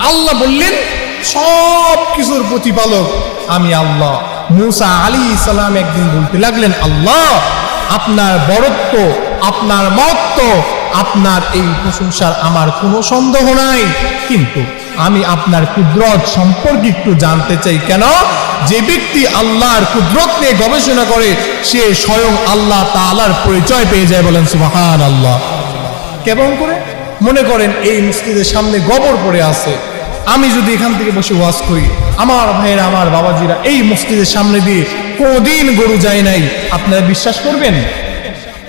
আল্লাহ বললেন সব কিছুর প্রতিপালক আমি আল্লাহ। মুসা আলী সালাম একদিন বলতে লাগলেন, আল্লাহ, আপনার বরত্ব, আপনার মহত্ব, আপনার এই প্রশংসার আমার কোনো সন্দেহ নাই। কিন্তু আমি আপনার কুদরত সম্পর্কে একটু জানতে চাই, কেন? যে ব্যক্তি আল্লাহর কুদরত নিয়ে গবেষণা করে, সে স্বয়ং আল্লাহ তাআলার পরিচয় পেয়ে যায় বলেন সুবহান আল্লাহ কেমন করে? মনে করেন এই মসজিদের সামনে গবর পড়ে আছে। আমি যদি এখান থেকে বসে ওয়াজ করি, আমার ভাইয়েরা, আমার বাবাজিরা এই মসজিদের সামনে দিয়ে কোনোদিন গরু যায় নাই। আপনারা বিশ্বাস করবেন?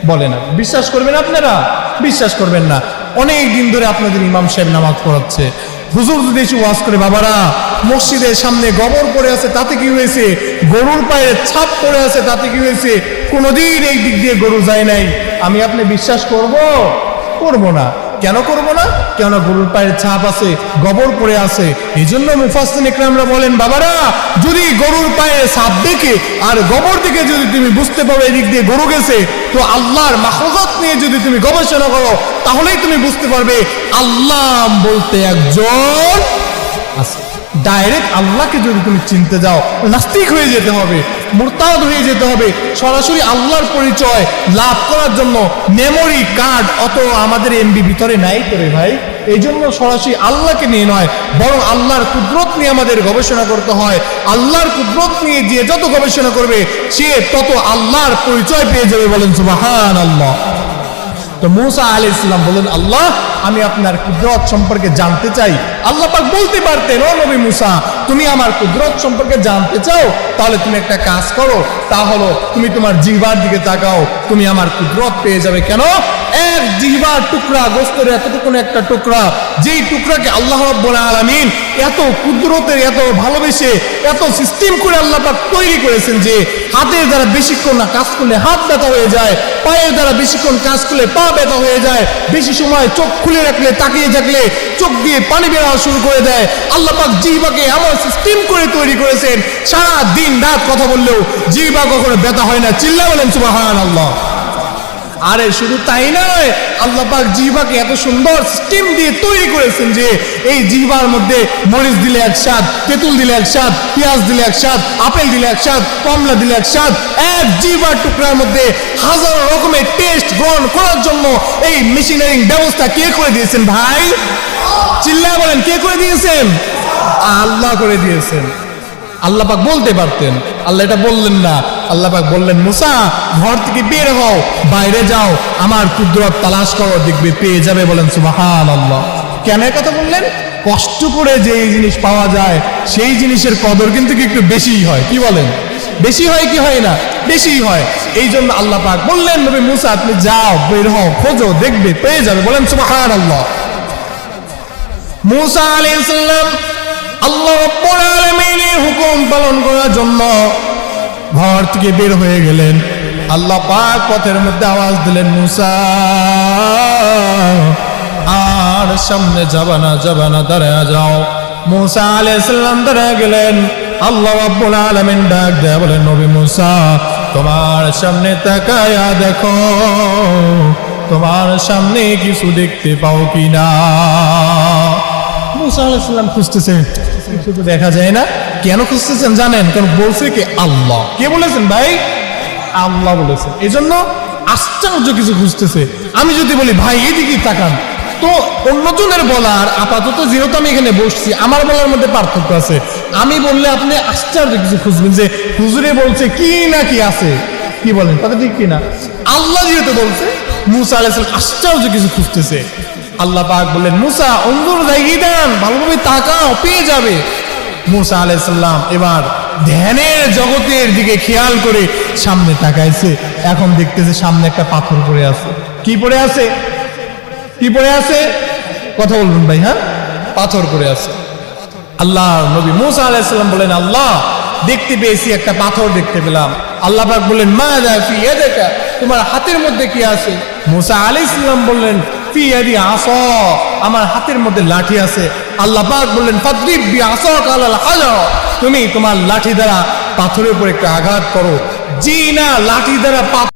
বলে না। বিশ্বাস করবেন আপনারা? বিশ্বাস করবেন না। অনেক দিন ধরে আপনাদের ইমাম সাহেব নামাজ পড়াচ্ছে। হুজুর যদি এসে ওয়াজ করে, বাবারা, মসজিদের সামনে গবর পড়ে আছে, তাতে কি হয়েছে? গরুর পায়ে ছাপ পড়ে আছে, তাতে কি হয়েছে? কোনোদিন এই দিক দিয়ে গরু যায় নাই। আমি আপনি বিশ্বাস করব? করব না। কেন করব না? কেন গরুর পায়ের ছাপ আছে, গবর পড়ে আছে। এই জন্য মুফাসিন ইকরামরা বলেন, বাবারা, যদি গরুর পায়ে ছাপ দেখে আর গবর দেখে যদি তুমি বুঝতে পারো এদিক দিয়ে গরু গেছে, তো আল্লাহর মাহজাত নিয়ে যদি তুমি গবেষণা করো, তাহলেই তুমি বুঝতে পারবে, আল্লাহ বলতে একজন আছে। ডাইরেক্ট আল্লাহকে যদি তুমি চিনতে যাও, নাস্তিক হয়ে যেতে হবে, মুরতাদ হয়ে যেতে হবে, সরাসরি আল্লাহর পরিচয় লাভ করার জন্য মেমোরি কার্ড অত আমাদের এমবি ভিতরে নাই করে ভাই। এই জন্য সরাসরি আল্লাহকে নিয়ে নয়, বরং আল্লাহর কুদরত নিয়ে আমাদের গবেষণা করতে হয়। আল্লাহর কুদরত নিয়ে যে যত গবেষণা করবে, সে তত আল্লাহর পরিচয় পেয়ে যাবে বলেন সুবাহান আল্লাহ তো মুসা আলী ইসলাম বলেন, আল্লাহ, আমি আপনার কুদরত সম্পর্কে জানতে চাই। আল্লাহ পাক বলতে পারতেন, ও নবী মুসা, তুমি আমার কুদরত সম্পর্কে জানতে চাও? তাহলে তুমি একটা কাজ করো, তা হলো তুমি তোমার জিহ্বার দিকে তাকাও, তুমি আমার কুদরত পেয়ে যাবে কেন? এক জিহ্বার টুকরা, গোস্তের এতটুকুন একটা টুকরা, যেই টুকরাকে আল্লাহ রাব্বুল আলামিন এত কুদরতের, এত ভালোবেসে, এত সিস্টেম করে আল্লাহ পাক তৈরি করেছেন যে, হাতের দ্বারা বেশিক্ষণ না কাজ করলে হাত ব্যথা হয়ে যায়, পায়ের দ্বারা বেশিক্ষণ কাজ করলে পা ব্যথা হয়ে যায়, বেশি সময় চোখ খুলে রাখলে, তাকিয়ে থাকলে চোখ দিয়ে পানি বের শুরু করে দেয়। আল্লাহ পাক জিহ্বাকে এমন সিস্টেম করে তৈরি করেছেন সারা দিন রাত কথা বললেও জিহ্বা কখনো ব্যথা হয় না। চিল্লা বলেন সুবহান আল্লাহ আরে শুধু তাই নয়, আল্লাহ পাক জিহ্বাকে এত সুন্দর সিস্টেম দিয়ে তৈরি করেছেন যে এই জিহ্বার মধ্যে মরিচ দিলে এক স্বাদ, তেঁতুল দিলে এক স্বাদ, পেঁয়াজ দিলে এক স্বাদ, আপেল দিলে এক স্বাদ, কমলা দিলে এক স্বাদ, এক জিহ্বার টুকরার মধ্যে হাজারো রকমের টেস্ট গ্রহণ করার জন্য এই মেশিনারিং ব্যবস্থা কে করে দিয়েছেন ভাই? চিল্লা বলেন, কে করে দিয়েছেন? আল্লাহ করে দিয়েছেন। আল্লাহ পাক বলতে পারতেন। আল্লাহ এটা বললেন না। আল্লাহ পাক বললেন, মুসা, ঘর থেকে বের হও, বাইরে যাও, আমার কুদরত তালাশ করো, দেখবে পেয়ে যাবে। বলেন সুবাহান আল্লাহ কেন কথা বললেন? কষ্ট করে যে জিনিস পাওয়া যায়, সেই জিনিসের কদর কিন্তু একটু বেশিই হয়, কি বলেন? বেশি হয় কি হয় না? বেশি হয়। এই জন্য আল্লাহ পাক বললেন, নবী মুসা, তুমি যাও, বের হও, খোঁজো, দেখবে, পেয়ে যাবে। বলেন সুবাহান আল্লাহ মুসা আলাইহিস সালাম আল্লাহ হুকুম পালন করার জন্য ঘর থেকে বের হয়ে গেলেন। আল্লাহ পাক পথের মধ্যে আওয়াজ দিলেন, মুসা, আর সামনে যাবানা যাবানা, দাঁড়ায় যাও। মুসা আলাইহিস সালাম দাঁড়ায় গেলেন। আল্লাহ রাব্বুল আলামিন ডাক দেয়া বলেন, নবী মুসা, তোমার সামনে তাকায়া দেখো। তোমার সামনে কিছু দেখতে পাও কিনা? মুসা আলাইসাল্লাম খুঁজতেছে দেখা যায় না। কেন খুঁজতেছেন জানেন? কারণ বলছে কি, আল্লাহ। কে বলেছেন ভাই? আল্লাহ বলেছেন। এই জন্য আশ্চর্য কিছু খুঁজতেছে। আমি যদি বলি, ভাই, এদিকে তাকান। তো অন্যজনের বলার আপাতত যেহেতু আমি এখানে বসছি, আমার বলার মধ্যে পার্থক্য আছে। আমি বললে আপনি আশ্চর্য কিছু খুঁজবেন যে, হুজুরে বলছে কি না কি আছে? কি বলেন, কথা ঠিক কিনা আল্লাহ যেহেতু বলছে, মুসা আলাইসালাম আশ্চর্য কিছু খুঁজতেছে। আল্লাহ পাক বললেন, মুসা অন্ধুর জায়গায় দেন ভালোভাবে তাকাও, পেয়ে যাবে। মুসা আলাইসাল্লাম এবার ধ্যানের জগতের দিকে খেয়াল করে সামনে তাকাইছে। এখন দেখতেছে সামনে একটা পাথর পড়ে আছে। কি পড়ে আছে? কি পড়ে আছে? কথা বলবেন ভাই হ্যাঁ? পাথর পড়ে আছে। আল্লাহ নবী মুসা আলাইসাল্লাম বলেন, আল্লাহ, দেখতে পেয়েছি একটা পাথর দেখতে পেলাম। আল্লাহ পাক বললেন মা ফি ইয়াদিকা? তোমার হাতের মধ্যে কি আছে? মুসা আলাইসাল্লাম বললেন, ফি ইয়াদি আসা আমার হাতের মধ্যে লাঠি আছে। আল্লাহ পাক বললেন, ফাদরিব আসাক আলাল হাজার। তুমি তোমার লাঠি দ্বারা পাথরের উপর একটা আঘাত করো। জি না লাঠি দ্বারা